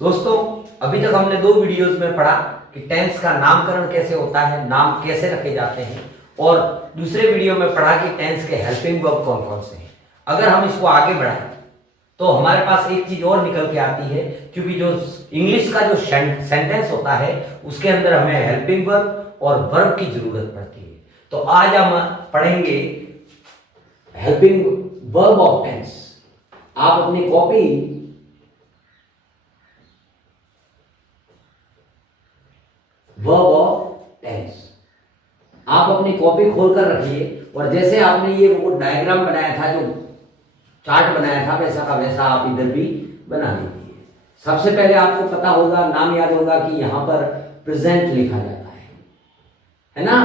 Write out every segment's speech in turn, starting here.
दोस्तों, अभी तक हमने दो वीडियोस में पढ़ा कि टेंस का नामकरण कैसे होता है, नाम कैसे रखे जाते हैं, और दूसरे वीडियो में पढ़ा कि टेंस के हेल्पिंग वर्ब कौन कौन से हैं। अगर हम इसको आगे बढ़ाएं तो हमारे पास एक चीज और निकल के आती है, क्योंकि जो इंग्लिश का जो सेंटेंस होता है उसके अंदर हमें हेल्पिंग वर्ब और वर्ब की जरूरत पड़ती है। तो आज हम पढ़ेंगे हेल्पिंग वर्ब ऑफ टेंस। आप अपनी कॉपी वर्ब ऑफ टेंस आप अपनी कॉपी खोलकर रखिए, और जैसे आपने ये वो डायग्राम बनाया था, जो चार्ट बनाया था, वैसा का वैसा आप इधर भी बना लीजिए। सबसे पहले आपको पता होगा, नाम याद होगा कि यहां पर प्रेजेंट लिखा जाता है ना।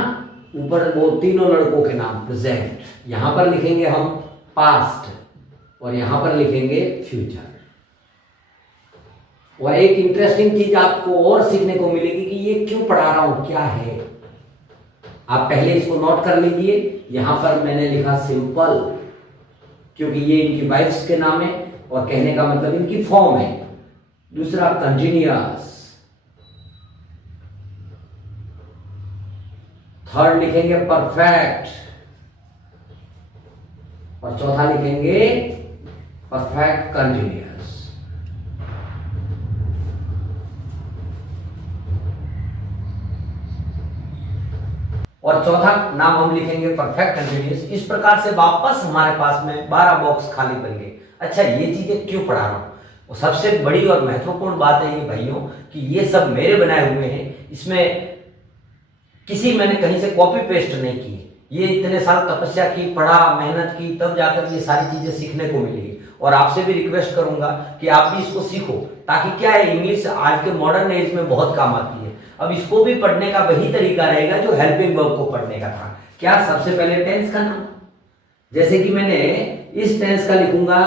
ऊपर वो तीनों लड़कों के नाम प्रेजेंट, यहां पर लिखेंगे हम पास्ट, और यहां पर लिखेंगे फ्यूचर। और एक इंटरेस्टिंग चीज आपको और सीखने को मिलेगी कि ये क्यों पढ़ा रहा हूं, क्या है। आप पहले इसको नोट कर लीजिए। यहां पर मैंने लिखा सिंपल, क्योंकि ये इनकी वाइफ्स के नाम है और कहने का मतलब इनकी फॉर्म है। दूसरा कंटिन्यूअस, थर्ड लिखेंगे परफेक्ट, और चौथा लिखेंगे परफेक्ट कंटिन्यूअस। और चौथा नाम हम लिखेंगे परफेक्ट कंटिन्यूअस। इस प्रकार से वापस हमारे पास में 12 बॉक्स खाली बन गए। अच्छा, ये चीजें क्यों पढ़ा रहा हूं? सबसे बड़ी और महत्वपूर्ण बात है ये भाइयों कि ये सब मेरे बनाए हुए हैं, इसमें किसी मैंने कहीं से कॉपी पेस्ट नहीं की। ये इतने साल तपस्या की, पढ़ा, मेहनत की, तब जाकर ये सारी चीजें सीखने को मिली। और आपसे भी रिक्वेस्ट करूंगा कि आप भी इसको सीखो, ताकि क्या है, इंग्लिश आज के मॉडर्न एज में बहुत काम आती है। अब इसको भी पढ़ने का वही तरीका रहेगा जो हेल्पिंग वर्ब को पढ़ने का था। क्या? सबसे पहले टेंस का नाम, जैसे कि मैंने इस टेंस का लिखूंगा।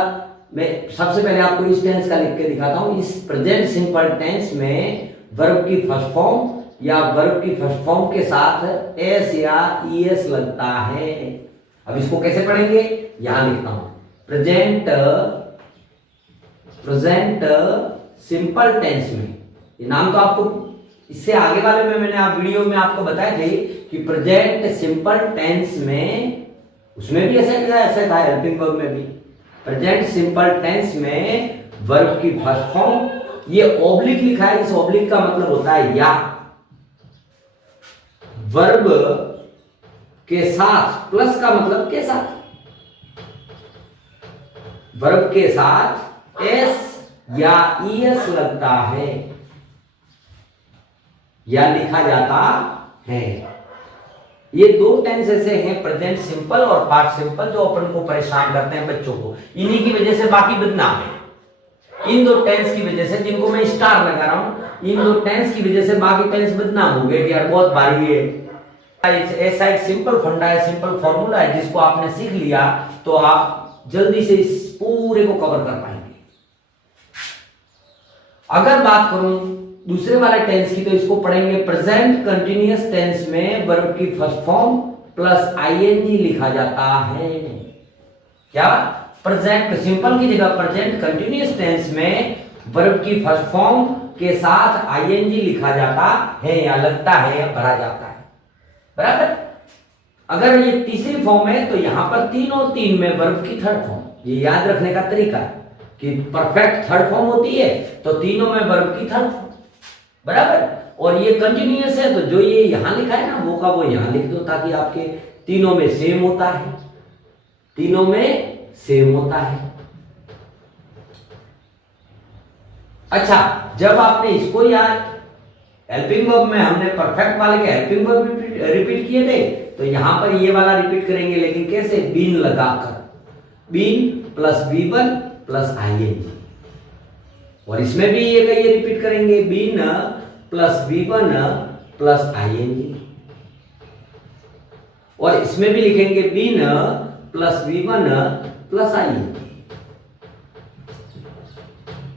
मैं सबसे पहले आपको इस टेंस का लिख के दिखाता हूं। इस प्रेजेंट सिंपल टेंस में वर्ब की फर्स्ट फॉर्म या वर्ब की फर्स्ट फॉर्म के साथ एस या ईएस लगता है। अब इसको कैसे पढ़ेंगे? यहां लिखता हूं प्रेजेंट सिंपल टेंस में। ये नाम तो आपको इससे आगे वाले में मैंने आप वीडियो में आपको बताया थे कि प्रेजेंट सिंपल टेंस में, उसमें भी ऐसा था हेल्पिंग वर्ब में भी। प्रेजेंट सिंपल टेंस में वर्ब की फर्स्ट फॉर्म, ये ऑब्लिक लिखा है, इस ऑब्लिक का मतलब होता है या। वर्ब के साथ, प्लस का मतलब के साथ, वर्ब के साथ एस या ईएस लगता है या लिखा जाता है। ये दो टेंस ऐसे हैं, प्रेजेंट सिंपल और पास्ट सिंपल, जो अपन को परेशान करते हैं बच्चों को। इन्हीं की वजह से बाकी बदनाम है। इन दो टेंस की वजह से, जिनको मैं स्टार लगा रहा हूं, इन दो टेंस की वजह से बाकी टेंस बदनाम हो गए यार, बहुत भारी है। ऐसा एक सिंपल फंडा है, सिंपल फॉर्मूला है, जिसको आपने सीख लिया तो आप जल्दी से इस पूरे को कवर कर पाएंगे। अगर बात करूं दूसरे वाले टेंस की, तो इसको पढ़ेंगे प्रेजेंट कंटिन्यूअस टेंस में वर्ब की फर्स्ट फॉर्म प्लस आईएनजी लिखा जाता है। क्या? प्रेजेंट सिंपल की जगह प्रेजेंट कंटिन्यूअस टेंस में वर्ब की फर्स्ट फॉर्म के साथ आईएनजी लिखा जाता है या लगता है या भरा जाता है। बराबर? अगर ये तीसरी फॉर्म है तो यहां पर तीनों तीन में वर्ब की थर्ड फॉर्म। ये याद रखने का तरीका है कि परफेक्ट थर्ड फॉर्म होती है तो तीनों में वर्ब की थर्ड फॉर्म। बराबर? और ये कंटिन्यूअस है तो जो ये यहां लिखा है ना, वो का वो यहां लिख दो, ताकि आपके तीनों में सेम होता है, तीनों में सेम होता है। अच्छा, जब आपने इसको याद, हेल्पिंग वर्ब में हमने परफेक्ट वाले के हेल्पिंग वर्ब रिपीट किए थे, तो यहां पर ये वाला रिपीट करेंगे, लेकिन कैसे? बीन लगाकर, been plus B1 plus ING. और इसमें भी ये रिपीट करेंगे, been plus B1 plus ING. और इसमें भी लिखेंगे been plus B1 plus ING.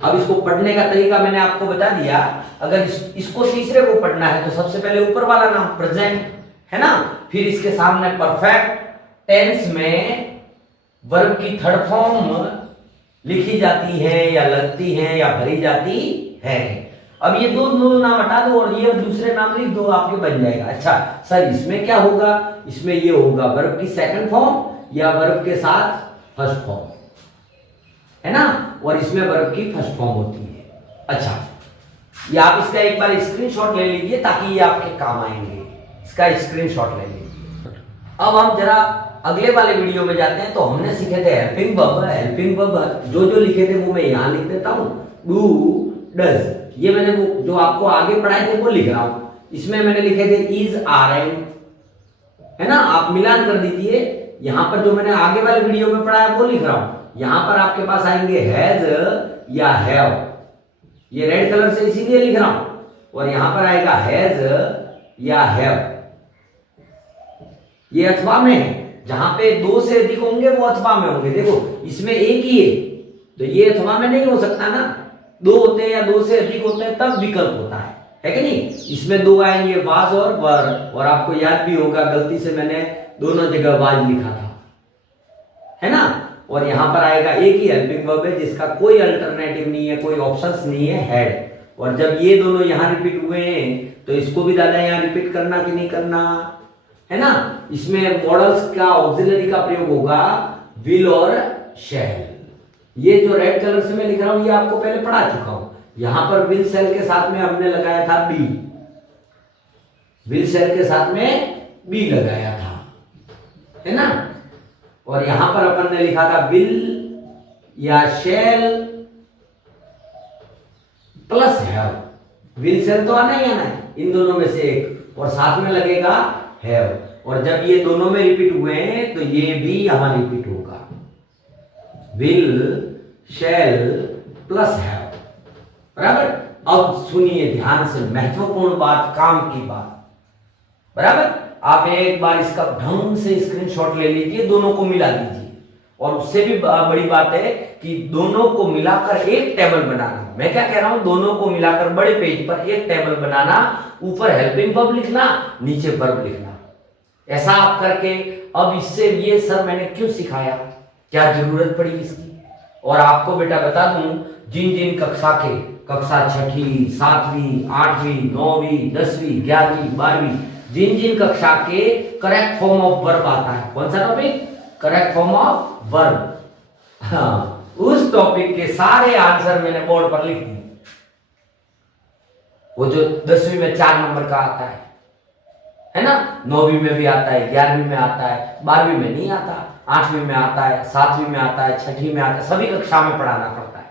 अब इसको पढ़ने का तरीका मैंने आपको बता दिया। अगर इसको तीसरे को पढ़ना है तो सबसे पहले ऊपर वाला नाम प्रेजेंट है ना, फिर इसके सामने परफेक्ट टेंस में वर्ब की थर्ड फॉर्म लिखी जाती है या लगती है या भरी जाती है। अब ये दो दो नाम हटा दो और ये दूसरे नाम लिख दो, आपके बन जाएगा। अच्छा सर इसमें क्या होगा, इसमें ये होगा वर्ब की सेकंड फॉर्म या वर्ब के साथ फर्स्ट फॉर्म, है ना, और इसमें वर्ब की फर्स्ट फॉर्म होती है। अच्छा ये आप इसका एक बार स्क्रीनशॉट ले लीजिए ताकि ये आपके काम आएंगे, इसका स्क्रीनशॉट ले लीजिए। अब हम जरा अगले वाले वीडियो में जाते हैं। तो हमने सीखे थे हेल्पिंग वर्ब। हेल्पिंग वर्ब जो जो लिखे थे वो मैं यहाँ लिख देता हूँ, डू डज, ये मैंने वो जो आपको आगे पढ़ाए थे वो लिख रहा हूं। इसमें मैंने लिखे थे इज आर एम, है ना, आप मिलान कर दीजिए। यहां पर जो मैंने आगे वाले वीडियो में पढ़ाया वो लिख रहा हूं। यहां पर आपके पास आएंगे हैज या हैव, ये रेड कलर से इसीलिए लिख रहा हूं, और यहां पर आएगा हैज या हैव, ये अथवा में है। जहां पे दो से अधिक होंगे वो अथवा में होंगे। देखो इसमें एक ही है तो ये अथवा में नहीं हो सकता ना, दो होते हैं या दो से अधिक होते हैं तब विकल्प होता है कि नहीं। इसमें दो आएंगे वाज और वर, और आपको याद भी होगा गलती से मैंने दोनों जगह वाज लिखा था, है ना। और यहां पर आएगा एक ही हेल्पिंग वर्ब है जिसका कोई अल्टरनेटिव नहीं है, कोई ऑप्शंस नहीं है, हैड। और जब ये दोनों यहां रिपीट हुए हैं तो इसको भी दादा यहां रिपीट करना कि नहीं करना, है ना। इसमें मॉडल्स का ऑक्सिलरी का प्रयोग होगा विल और शैल। ये जो रेड कलर से मैं लिख रहा हूं ये आपको पहले पढ़ा चुका हूं। यहां पर विल सेल के साथ में हमने लगाया था बी, विल सेल के साथ में बी लगाया था, है ना। और यहां पर अपन ने लिखा था विल या shall plus have, will shall तो आना ही आना है इन दोनों में से एक, और साथ में लगेगा हैव। और जब ये दोनों में रिपीट हुए हैं तो ये भी यहां रिपीट होगा, विल शैल प्लस हैव, बराबर। अब सुनिए ध्यान से, महत्वपूर्ण बात, काम की बात, बराबर। आप एक बार इसका ढंग से स्क्रीनशॉट ले लीजिए, दोनों को मिला दीजिए। और उससे भी बड़ी बात है कि दोनों को मिलाकर एक टेबल बनाना। मैं क्या कह रहा हूं, दोनों को मिलाकर बड़े पेज पर एक टेबल बनाना, ऊपर हेल्पिंग वर्ब लिखना, नीचे वर्ब लिखना। ऐसा आप करके, अब इससे ये सर मैंने क्यों सिखाया, क्या जरूरत पड़ी इसकी। और आपको बेटा बता दूं, जिन जिन कक्षा के, कक्षा 6ठी, 7वीं, 8वीं, 9वीं, 10वीं, 11वीं, 12वीं, जिन जिन कक्षा के करेक्ट फॉर्म ऑफ वर्ब आता है, कौन सा topic, correct form of verb, हाँ, उस टॉपिक के सारे आंसर मैंने बोर्ड पर लिख दिए। वो जो 10वीं में 4 नंबर का आता है ना, 9वीं में भी आता है, 11वीं में आता है, 12वीं में नहीं आता, 8वीं में आता है, 7वीं में आता है, 6ठी में आता है, सभी कक्षा में पढ़ाना पड़ता है।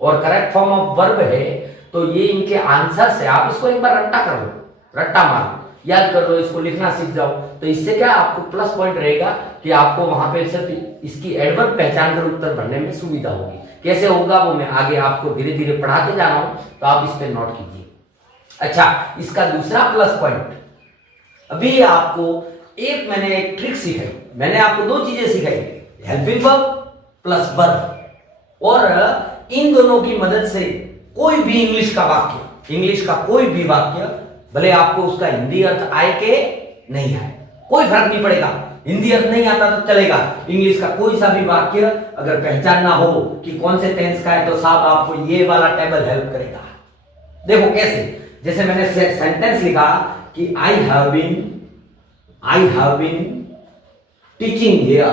और करेक्ट फॉर्म ऑफ वर्ब है तो ये इनके आंसर से आप इसको एक बार रट्टा कर लो, रट्टा मारो, याद कर लो, इसको लिखना सीख जाओ। तो इससे क्या आपको प्लस पॉइंट रहेगा कि आपको वहां पे सिर्फ इसकी एडवर्ब पहचान कर उत्तर भरने में सुविधा होगी। कैसे होगा वो मैं आगे आपको धीरे धीरे पढ़ाते जा रहा हूं, तो आप इस पे नोट कीजिए। अच्छा, इसका दूसरा प्लस पॉइंट, अभी आपको एक मैंने एक ट्रिक सिखाई, मैंने आपको 2 चीजें सिखाई, हेल्पिंग वर्ब प्लस वर्ब। और इन दोनों की मदद से कोई भी इंग्लिश का वाक्य, इंग्लिश का कोई भी वाक्य, भले आपको उसका हिंदी अर्थ आए के नहीं आए, कोई फर्क नहीं पड़ेगा। हिंदी अर्थ नहीं आता तो चलेगा, इंग्लिश का कोई सा भी वाक्य अगर पहचानना हो कि कौन से टेंस का है तो साहब आपको ये वाला टेबल हेल्प करेगा। देखो कैसे, जैसे मैंने सेंटेंस लिखा कि I have been teaching here,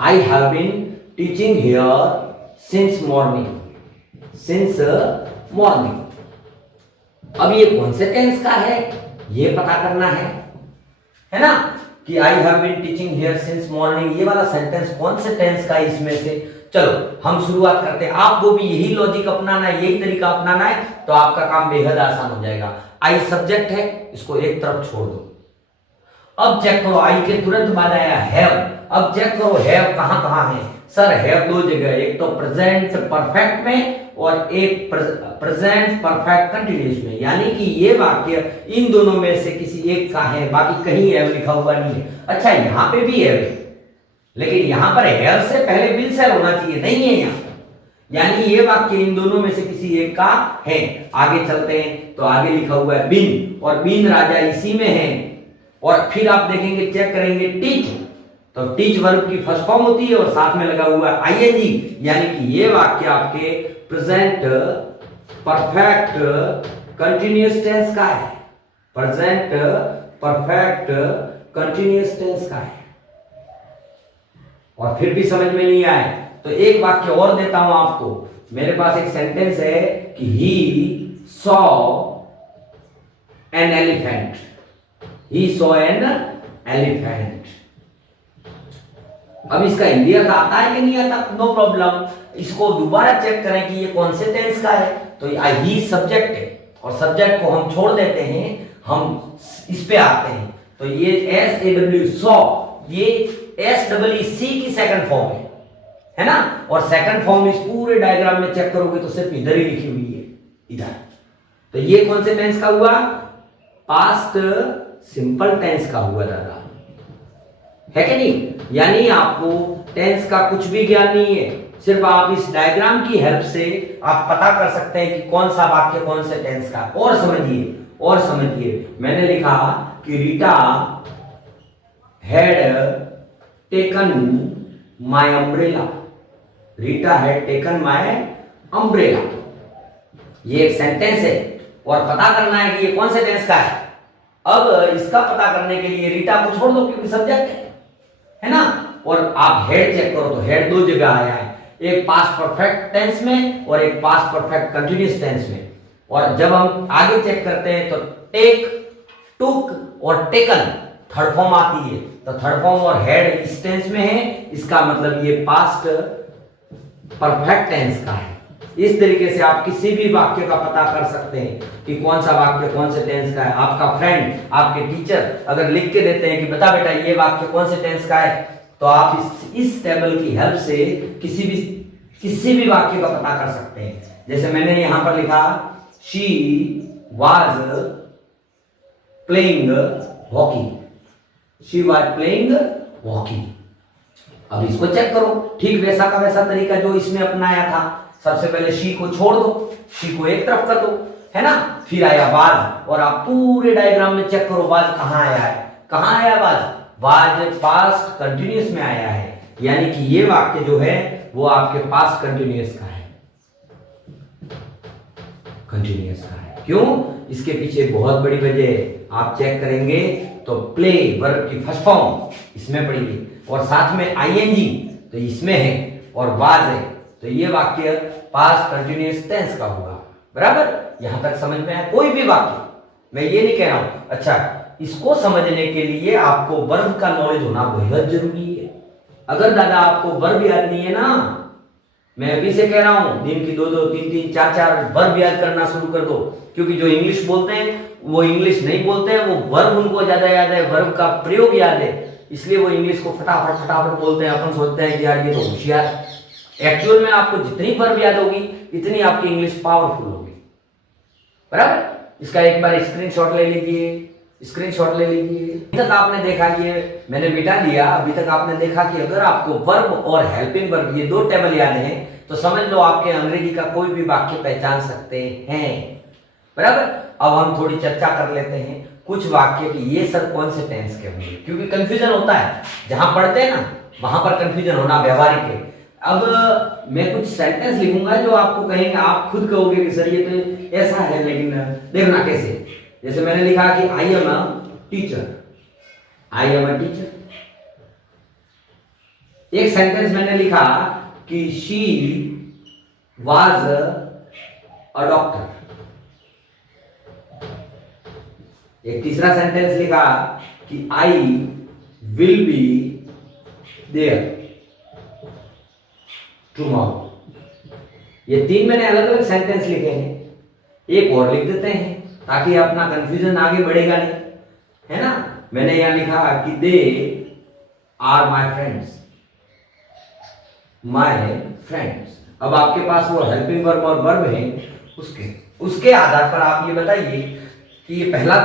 I have been teaching here since morning, since morning. अब ये कौन से टेंस का है ये पता करना है ना, कि I have been teaching here since morning, ये वाला सेंटेंस कौन से टेंस का है इसमें से। चलो हम शुरुआत करते हैं, आपको भी यही लॉजिक अपनाना है, यही तरीका अपनाना है, तो आपका काम बेहद आसान हो जाएगा। आई सब्जेक्ट है, इसको एक तरफ छोड़ दो। अब चेक करो, आई के तुरंत बाद आया हैव। अब चेक करो हैव कहां कहां है। सर हैव 2 जगह, एक तो प्रेजेंट परफेक्ट में और एक प्रेजेंट परफेक्ट कंटिन्यूअस में, यानी कि ये वाक्य इन दोनों में से किसी एक का है, बाकी कहीं हैव लिखा हुआ नहीं है। अच्छा यहां पे भी हैव, लेकिन यहां पर हैव से पहले विल सेल होना चाहिए, नहीं है यहां, यानी ये वाक्य इन दोनों में से किसी एक का है। आगे चलते हैं तो आगे लिखा हुआ है बीन, और बीन राजा इसी में है। और फिर आप देखेंगे, चेक करेंगे टीच, तो टीच वर्ब की फर्स्ट फॉर्म होती है और साथ में लगा हुआ है आईएनजी, यानी कि ये वाक्य आपके प्रेजेंट परफेक्ट कंटिन्यूअस टेंस का है, प्रेजेंट परफेक्ट कंटिन्यूअस टेंस का है। और फिर भी समझ में नहीं आए तो एक वाक्य और देता हूं आपको। मेरे पास एक सेंटेंस है कि he saw an elephant, he saw an elephant. अब इसका हिंदी अर्थ आता है कि नहीं आता, नो प्रॉब्लम। इसको दोबारा चेक करें कि ये कौन से टेंस का है। तो ही सब्जेक्ट है और सब्जेक्ट को हम छोड़ देते हैं, हम इस पे आते हैं। तो ये SAW सॉ, ये SEEC की सेकंड फॉर्म है ना। और सेकंड फॉर्म इस पूरे डायग्राम में चेक करोगे तो सिर्फ इधर ही लिखी हुई है, इधर। तो ये कौन से टेंस का हुआ? पास्ट सिंपल टेंस का हुआ दादा, है कि नहीं? यानी आपको टेंस का कुछ भी ज्ञान नहीं है, सिर्फ आप इस डायग्राम की हेल्प से आप पता कर सकते हैं कि कौन सा वाक्य कौन से टेंस का। और समझिए, मैंने लिखा कि Rita had taken my umbrella, Rita had taken my umbrella. ये एक सेंटेंस है और पता करना है कि ये कौन से टेंस का है। अब इसका पता करने के लिए रीटा को छोड़ दो क्योंकि सब्जेक्ट है ना। और आप हेड चेक करो तो हेड दो जगह आया है, एक पास्ट परफेक्ट टेंस में और एक पास्ट परफेक्ट कंटिन्यूअस टेंस में। और जब हम आगे चेक करते हैं तो टेक, टुक और टेकन थर्ड फॉर्म आती है। तो थर्ड फॉर्म और हेड इस टेंस में है, इसका मतलब ये पास्ट परफेक्ट टेंस का है। इस तरीके से आप किसी भी वाक्य का पता कर सकते हैं कि कौन सा वाक्य कौन से टेंस का है। आपका फ्रेंड, आपके टीचर अगर लिख के देते हैं कि बता बेटा ये वाक्य कौन से टेंस का है, तो आप इस टेबल की हेल्प से किसी भी वाक्य का पता कर सकते हैं। जैसे मैंने यहां पर लिखा she was playing hockey, she was playing hockey. अब इसको चेक करो, ठीक वैसा का वैसा तरीका जो इसमें अपनाया था। सबसे पहले शी को छोड़ दो, शी को एक तरफ कर दो, है ना। फिर आया वाज, और आप पूरे डायग्राम में चेक करो वाज कहां आया है, कहां आया वाज? वाज पास्ट कंटिन्यूअस में आया है, यानी कि ये वाक्य जो है वो आपके पास्ट कंटिन्यूअस का है, कंटिन्यूअस का है। क्यों? इसके पीछे बहुत बड़ी वजह है। आप चेक करेंगे तो प्ले वर्ब की फर्स्ट फॉर्म इसमें पड़ेगी और साथ में आईएनजी तो इसमें है और वाज है, तो ये वाक्य पास्ट कंटिन्यूअस टेंस का होगा। बराबर? यहां तक समझ में आया? कोई भी वाक्य, मैं ये नहीं कह रहा हूं। अच्छा, इसको समझने के लिए आपको वर्ब का नॉलेज होना बेहद जरूरी है। अगर दादा आपको वर्ब याद नहीं है ना, मैं अभी से कह रहा हूं दिन की 2-2, 3-3, 4-4 वर्ब याद करना शुरू कर दो। क्योंकि जो इंग्लिश बोलते हैं वो इंग्लिश नहीं बोलते हैं, वो वर्ब उनको ज्यादा याद है, वर्ब का प्रयोग याद है, इसलिए वो इंग्लिश को फटाफट बोलते हैं। अपन सोचते हैं कि यार ये तो होशियार है। एक्चुअल में आपको जितनी वर्ब याद होगी इतनी आपकी इंग्लिश पावरफुल होगी। बराबर? इसका एक बार स्क्रीनशॉट ले लीजिए, स्क्रीनशॉट ले लीजिए। अभी तक आपने देखा, ये मैंने मिटा दिया। अभी तक आपने देखा कि अगर आपको वर्ब और हेल्पिंग वर्ब ये दो टेबल याद हैं तो समझ लो आपके अंग्रेजी का कोई भी वाक्य पहचान सकते हैं। बराबर? अब हम थोड़ी चर्चा कर लेते हैं कुछ वाक्य की, ये सर कौन से टेंस के होंगे, क्योंकि कंफ्यूजन होता है जहां पढ़ते हैं ना वहां पर कंफ्यूजन होना व्यावहारिक है। अब मैं कुछ सेंटेंस लिखूंगा जो आपको कहेंगे, आप खुद कहोगे कि सर ये तो ऐसा है, लेकिन देखना कैसे। जैसे मैंने लिखा कि I am a teacher, I am a teacher. एक सेंटेंस मैंने लिखा कि शी वाज अ डॉक्टर। एक तीसरा सेंटेंस लिखा कि I will be there tomorrow. ये तीन मैंने अलग अलग सेंटेंस लिखे हैं, एक और लिख देते हैं ताकि अपना कंफ्यूजन आगे बढ़ेगा नहीं, है ना। मैंने यहां लिखा कि they are my friends, my friends. अब आपके पास वो हेल्पिंग वर्ब और वर्ब है, उसके आधार पर आप ये बताइए कि ये पहला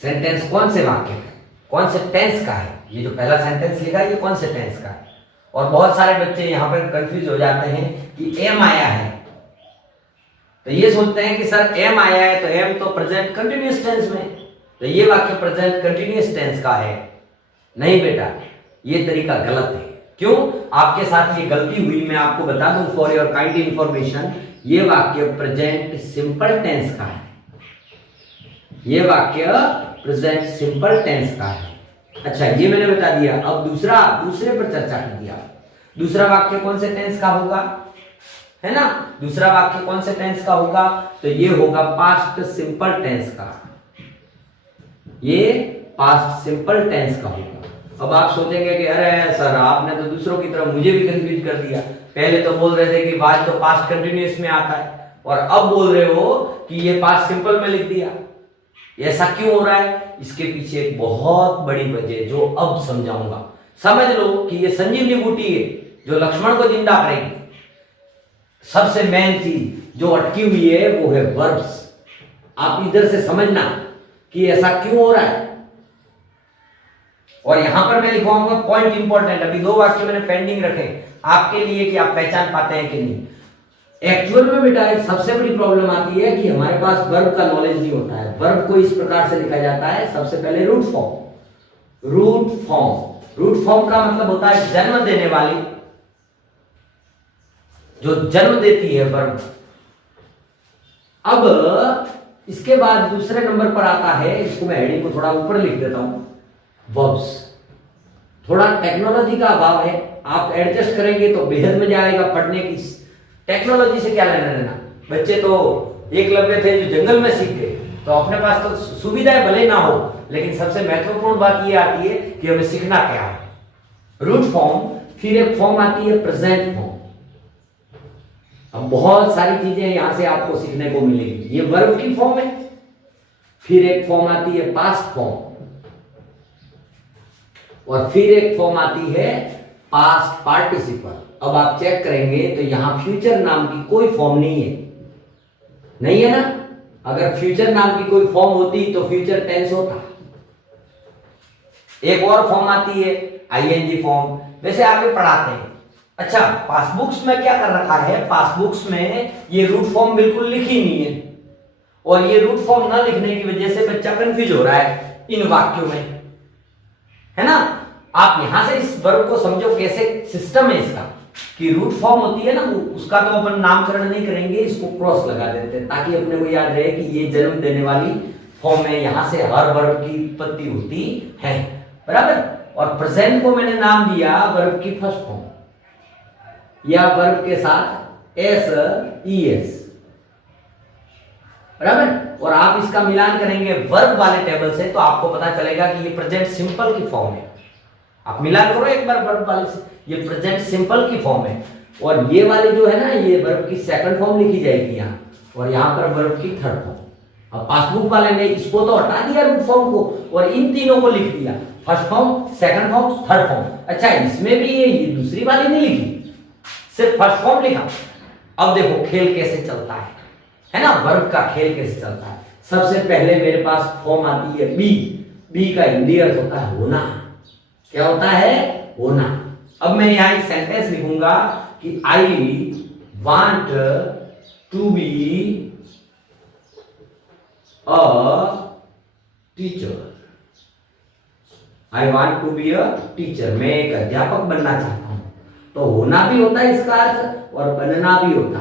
सेंटेंस कौन से वाक्य का, कौन से टेंस का है। ये जो पहला सेंटेंस लिखा है ये कौन से टेंस का है। और बहुत सारे बच्चे यहां पर कंफ्यूज हो जाते हैं कि एम आया है, तो ये सोचते हैं कि सर एम आया है तो एम तो प्रेजेंट कंटिन्यूअस टेंस में, तो ये वाक्य प्रेजेंट कंटिन्यूअस टेंस का है। नहीं बेटा, ये तरीका गलत है। क्यों? आपके साथ ये गलती हुई, मैं आपको बता दूं फॉर योर काइंड इंफॉर्मेशन, ये वाक्य प्रेजेंट सिंपल टेंस का है। ये वाक्य प्रेजेंट सिंपल टेंस का है। अच्छा, ये मैंने बता दिया। अब दूसरे पर चर्चा कीजिए आप। दूसरा वाक्य कौन से टेंस का होगा, है ना? दूसरा वाक्य कौन से टेंस का होगा? तो ये होगा पास्ट सिंपल टेंस का। ये पास्ट सिंपल टेंस का होगा। अब आप सोचेंगे कि अरे सर, आपने तो दूसरों की तरह मुझे भी कंफ्यूज कर दिया। पहले तो बोल रहे थे कि वाज तो पास्ट कंटिन्यूअस में आता है, और अब बोल रहे हो कि ये पास्ट सिंपल में लिख दिया। ऐसा क्यों हो रहा है? इसके पीछे एक बहुत बड़ी वजह जो अब समझाऊंगा। समझ लो कि ये संजीवनी बूटी है जो लक्ष्मण को जिंदा करेगी। सबसे मेन चीज जो अटकी हुई है वो है वर्ब्स। आप इधर से समझना कि ऐसा क्यों हो रहा है। और यहां पर मैं लिखवाऊंगा पॉइंट इंपॉर्टेंट। अभी 2 वाक्य मैंने पेंडिंग रखे आपके लिए कि आप पहचान पाते हैं कि नहीं। एक्चुअल में बेटा एक सबसे बड़ी प्रॉब्लम आती है कि हमारे पास वर्ब का नॉलेज नहीं होता है। वर्ब को इस प्रकार से लिखा जाता है, सबसे पहले रूट फॉर्म। रूट फॉर्म का मतलब होता है जन्म देने वाली, जो जन्म देती है वर्ब। अब इसके बाद दूसरे नंबर पर आता है, इसको मैं हेडिंग को थोड़ा ऊपर लिख देता हूं, वर्ब्स। थोड़ा टेक्नोलॉजी का अभाव है, आप एडजस्ट करेंगे तो बेहद मजा आएगा पढ़ने की। टेक्नोलॉजी से क्या लेना देना? बच्चे तो एकलव्य थे जो जंगल में सीख गए, तो अपने पास तो सुविधाएं भले ना हो, लेकिन सबसे महत्वपूर्ण बात यह आती है कि हमें सीखना क्या है। रूट फॉर्म, फिर एक फॉर्म आती है प्रेजेंट फॉर्म। अब बहुत सारी चीजें यहां से आपको सीखने को मिलेगी। ये वर्ब की फॉर्म है। फिर एक फॉर्म आती है पास्ट फॉर्म, और फिर एक फॉर्म आती है पास्ट पार्टिसिपल। अब आप चेक करेंगे तो यहां फ्यूचर नाम की कोई फॉर्म नहीं है ना? अगर फ्यूचर नाम की कोई फॉर्म होती तो फ्यूचर टेंस होता। एक और फॉर्म आती है आईएनजी फॉर्म। वैसे आगे पढ़ाते हैं। अच्छा, पासबुक्स में क्या कर रखा है? पासबुक्स में ये रूट फॉर्म बिल्कुल लिखी नहीं है, और ये रूट फॉर्म न लिखने की वजह से बच्चा कंफ्यूज हो रहा है इन वाक्यों में, है ना? आप यहां से इस वर्ब को समझो कैसे सिस्टम है इसका, कि रूट फॉर्म होती है ना, उसका तो अपन नामकरण नहीं करेंगे, इसको क्रॉस लगा देते हैं ताकि अपने को याद रहे कि ये जन्म देने वाली फॉर्म है। यहां से हर वर्ब की उत्पत्ति होती है, बराबर। और प्रेजेंट को मैंने नाम दिया वर्ब की फर्स्ट फॉर्म, या वर्ब के साथ एस, बराबर। और आप इसका मिलान करेंगे वर्ब वाले टेबल से तो आपको पता चलेगा कि ये प्रेजेंट सिंपल की फॉर्म है। आप मिलान करो एक बार वर्ब वाले से, ये प्रेजेंट सिंपल की फॉर्म है। और ये वाली जो है ना, ये वर्ब की सेकंड फॉर्म लिखी जाएगी यहाँ, और यहाँ पर वर्ब की थर्ड फॉर्म। अब पासबुक वाले ने इसको तो हटा दिया रूट फॉर्म को, और इन तीनों को लिख दिया, first form, second form, third form. अच्छा, इसमें भी ये दूसरी वाली नहीं लिखी, सिर्फ फर्स्ट फॉर्म लिखा। अब देखो खेल कैसे चलता है ना? वर्ब का खेल कैसे चलता है। सबसे पहले मेरे पास फॉर्म आती है बी का हिंदी अर्थ होता है होना। क्या होता है? होना। अब मैं यहां एक सेंटेंस लिखूंगा कि I want to be a teacher. I want to be a teacher. मैं एक अध्यापक बनना चाहता हूं। तो होना भी होता है इसका अर्थ, और बनना भी होता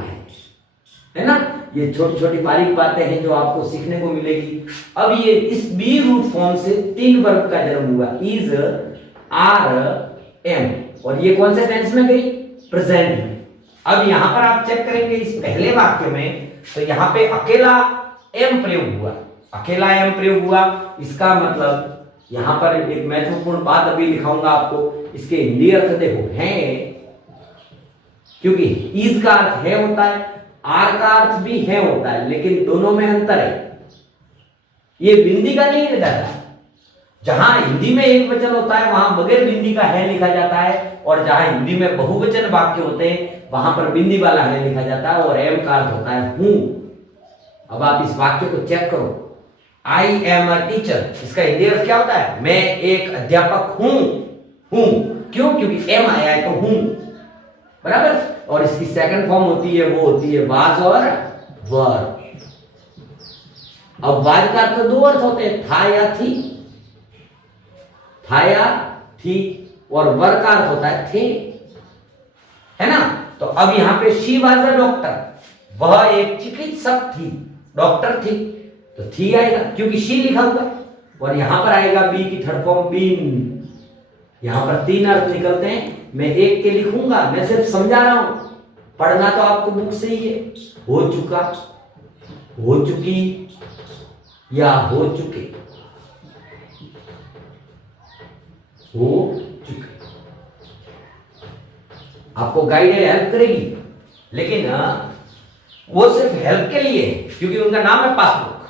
है ना? ये छोटी छोटी बारीक बातें हैं जो आपको सीखने को मिलेगी। अब ये इस बी रूट फॉर्म से 3 वर्ब का जन्म हुआ, इज, आर, एम, और ये कौन से टेंस में गई? प्रेजेंट में। अब यहां पर आप चेक करेंगे इस पहले वाक्य में, तो यहां पे अकेला एम प्रयोग हुआ, अकेला एम प्रयोग हुआ। इसका मतलब यहां पर एक महत्वपूर्ण बात अभी लिखाऊंगा आपको, इसके हिंदी अर्थ देखो, है, क्योंकि इज का अर्थ है होता है, आर का अर्थ भी है होता है, लेकिन दोनों में अंतर है। ये बिंदी का नहीं रहता है। जहां हिंदी में एक वचन होता है वहां बगैर बिंदी का है लिखा जाता है, और जहां हिंदी में बहुवचन वाक्य होते हैं वहां पर बिंदी वाला है लिखा जाता है, और एम का अर्थ होता है हूं। अब आप इस वाक्य को चेक करो, आई एम अ टीचर, इसका हिंदी अर्थ क्या होता है? मैं एक अध्यापक हूं। क्यों? क्योंकि एम आया है तो हूं, बराबर। और इसकी सेकंड फॉर्म होती है, वो होती है वाज और वर। अब वाज का तो 2 अर्थ होते हैं, था या थी, था या थी। और वर का अर्थ होता है थे, है ना। तो अब यहां पे शी वाज अ डॉक्टर, वह एक चिकित्सक थी, डॉक्टर थी, तो थी आएगा क्योंकि शी लिखा हुआ। और यहां पर आएगा बी की थर्ड फॉर्म बीन। यहां पर तीन अर्थ निकलते हैं, मैं एक के लिखूंगा, मैं सिर्फ समझा रहा हूं, पढ़ना तो आपको बुक से ही है। हो चुका, हो चुकी या हो चुके, हो चुके। आपको गाइड हेल्प करेगी, लेकिन वो सिर्फ हेल्प के लिए है क्योंकि उनका नाम है पासबुक,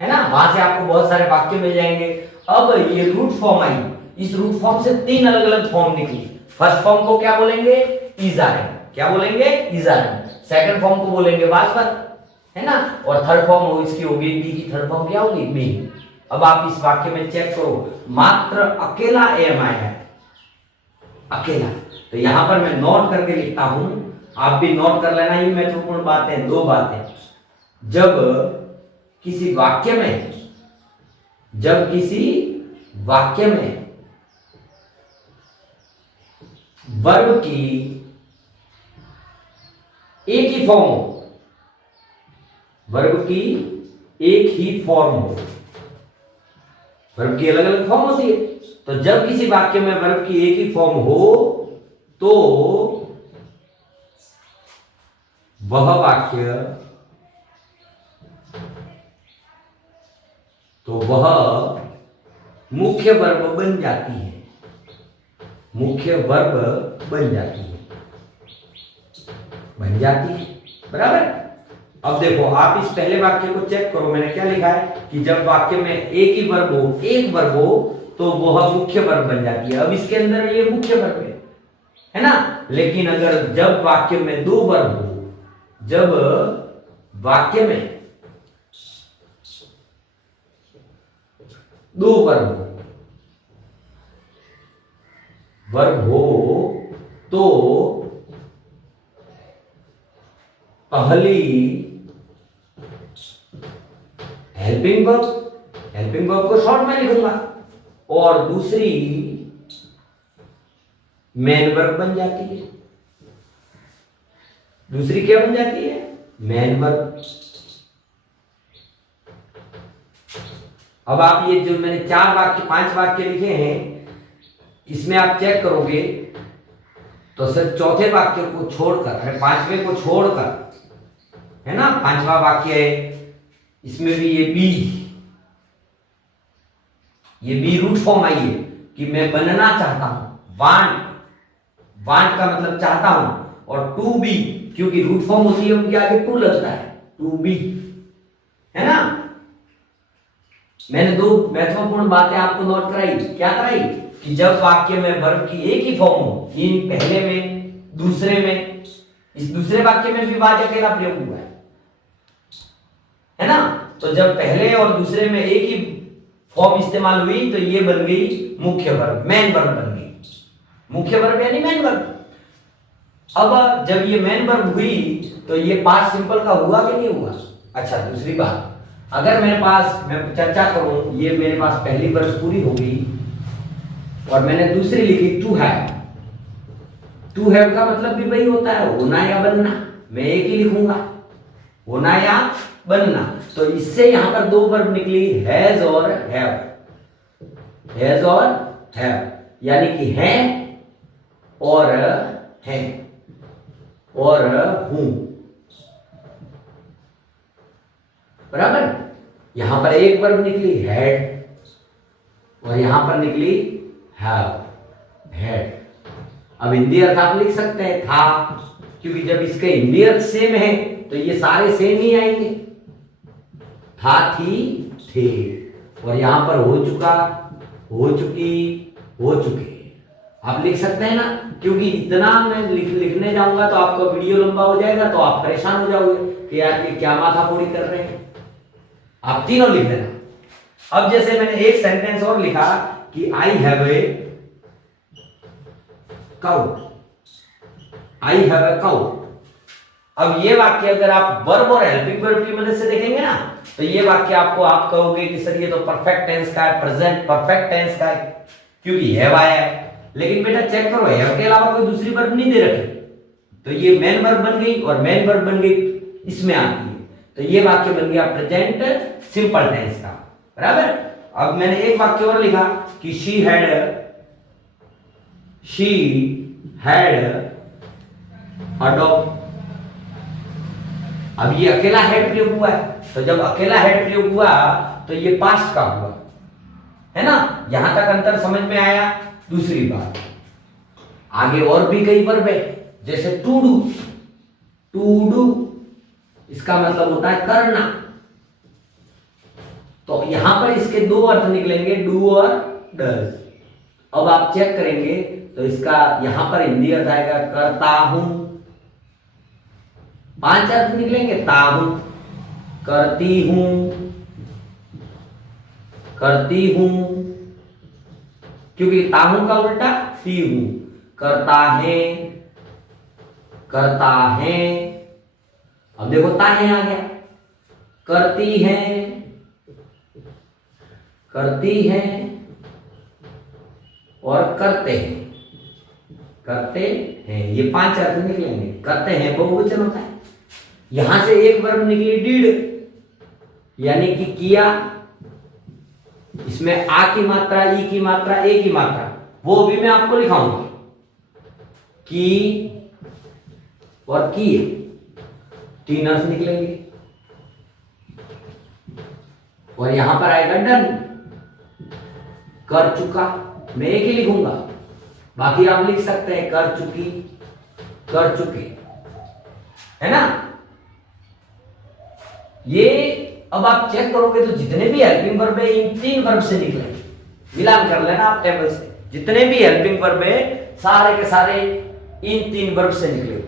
है ना। वहां से आपको बहुत सारे वाक्य मिल जाएंगे। अब ये रूट फॉर्म आई, इस रूट फॉर्म से तीन अलग अलग फॉर्म निकली। फर्स्ट फॉर्म को क्या बोलेंगे? Is are am. क्या बोलेंगे? Is are am. Second form को बोलेंगे वाज वर, है ना। और थर्ड फॉर्म हो इसकी होगी बी की थर्ड फॉर्म क्या होगी? बीइंग। अब आप इस वाक्य में चेक करो, मात्र अकेला एम आया है, अकेला। तो यहां पर मैं नोट करके लिखता हूं, आप भी नोट कर लेना। ये महत्वपूर्ण बातें, दो बातें। जब किसी वाक्य में, जब किसी वाक्य में वर्ब की एक ही फॉर्म हो, वर्ब की एक ही फॉर्म हो, वर्ब की अलग अलग फॉर्म होती है, तो जब किसी वाक्य में वर्ब की एक ही फॉर्म हो तो वह वाक्य, तो वह मुख्य वर्ब बन जाती है, मुख्य वर्ब बन जाती है, बन जाती है, बराबर। अब देखो आप इस पहले वाक्य को चेक करो, मैंने क्या लिखा है कि जब वाक्य में एक ही वर्ब हो, एक वर्ब हो, तो वह मुख्य वर्ब बन जाती है। अब इसके अंदर ये मुख्य वर्ब है ना। लेकिन अगर जब वाक्य में दो वर्ब हो, जब वाक्य में दो वर्ब हो तो पहली हेल्पिंग वर्ब को शॉर्ट में लिखूंगा और दूसरी मेन वर्ब बन जाती है। दूसरी क्या बन जाती है? Main verb. अब आप ये जो मैंने चार वाक्य, पांच वाक्य लिखे हैं, इसमें आप चेक करोगे तो सिर्फ चौथे वाक्य को छोड़कर, पांचवें को छोड़कर, है ना, पांचवा वाक्य है, इसमें भी ये बी रूट फॉर्म आई है कि मैं बनना चाहता हूं। वांट का मतलब चाहता हूं, और टू बी क्योंकि रूट फॉर्म होती है उनके आगे टू लगता है, टू बी, है ना। मैंने दो महत्वपूर्ण बातें आपको नोट कराई। क्या कराई? कि जब वाक्य में वर्ब की एक ही फॉर्म हो, इन पहले में, दूसरे में, इस दूसरे वाक्य में भी वाज अकेला प्रयोग हुआ है ना। तो जब पहले और दूसरे में एक ही फॉर्म इस्तेमाल हुई तो ये बन गई मुख्य वर्ब, मेन वर्ब बन गई। मुख्य वर्ब यानी मेन वर्ब। अब जब ये मेन वर्ब हुई तो ये पास्ट सिंपल का हुआ कि नहीं हुआ? अच्छा, दूसरी बात, अगर मेरे पास, मैं चर्चा करूं, ये मेरे पास पहली वर्ब पूरी हो गई और मैंने दूसरी लिखी टू हैव। टू हैव का मतलब भी वही होता है, होना या बनना। मैं एक ही लिखूंगा, होना या बनना। तो इससे यहां पर दो वर्ब निकली, हैज और हैव। हैज और हैव यानी कि है और है और हूं, बराबर। यहां पर एक वर्ब निकली हैड और यहां पर निकली हैव, हैड। अब हिंदी अर्थ आप लिख सकते हैं था, क्योंकि जब इसके हिंदी अर्थ सेम है तो ये सारे सेम ही आएंगे। था, थी, थे। और यहां पर हो चुका, हो चुकी, हो चुके आप लिख सकते हैं ना। क्योंकि इतना मैं लिखने जाऊंगा तो आपका वीडियो लंबा हो जाएगा, तो आप परेशान हो जाओगे कि यार ये क्या माथापूरी कर रहे हैं। आप तीनों लिख देना। अब जैसे मैंने एक सेंटेंस और लिखा कि I have a cow, I have a cow. अब ये वाक्य अगर आप वर्ब और हेल्पिंग वर्ब की मदद से देखेंगे ना, तो ये वाक्य आपको, आप कहोगे कि सर ये तो परफेक्ट टेंस का है, प्रेजेंट परफेक्ट टेंस का है, क्योंकि हैव आया है। लेकिन बेटा चेक करो हैव के अलावा कोई दूसरी वर्ब नहीं दे रखी, तो ये मेन वर्ब बन गई, और मेन वर्ब बन गई इसमें आती है, तो ये वाक्य बन गया प्रेजेंट सिंपल टेंस का। बराबर। अब मैंने एक वाक्य और लिखा कि शी हैड अ डॉग। अब ये अकेला हैड प्रयोग हुआ है, तो जब अकेला हैड प्रयोग हुआ तो ये पास्ट का हुआ है ना। यहां तक अंतर समझ में आया। दूसरी बात, आगे और भी कई वर्ब है, जैसे टू डू, इसका मतलब होता है करना। तो यहां पर इसके दो अर्थ निकलेंगे, डू और डज। अब आप चेक करेंगे तो इसका यहां पर हिंदी अर्थ आएगा करता हूं। 5 अर्थ निकलेंगे, ताहूं, करती हूं, क्योंकि ताहूं का उल्टा ती हूं, करता है। अब देखो ताहे आ गया, करती हैं और करते हैं, ये 5 अर्थ निकलेंगे। करते हैं बहुवचन होता है। यहां से एक वर्ब निकली डिड, यानी कि किया। इसमें आ की मात्रा, ई की मात्रा, ए की मात्रा, वो भी मैं आपको लिखाऊंगा। की और किए, 3 अर्थ निकलेंगे। और यहां पर आएगा डन, कर चुका। मैं एक ही लिखूंगा, बाकी आप लिख सकते हैं कर चुकी, कर चुके, है ना। ये अब आप चेक करोगे तो जितने भी हेल्पिंग वर्ब है इन 3 वर्ब से निकले। मिलान कर लेना आप टेबल से, जितने भी हेल्पिंग वर्ब है सारे के सारे इन 3 वर्ब से निकले हुए।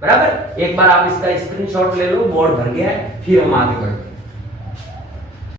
बराबर। एक बार आप इसका स्क्रीनशॉट ले लो, बोर्ड भर गया है, फिर हम आगे बढ़ते हैं।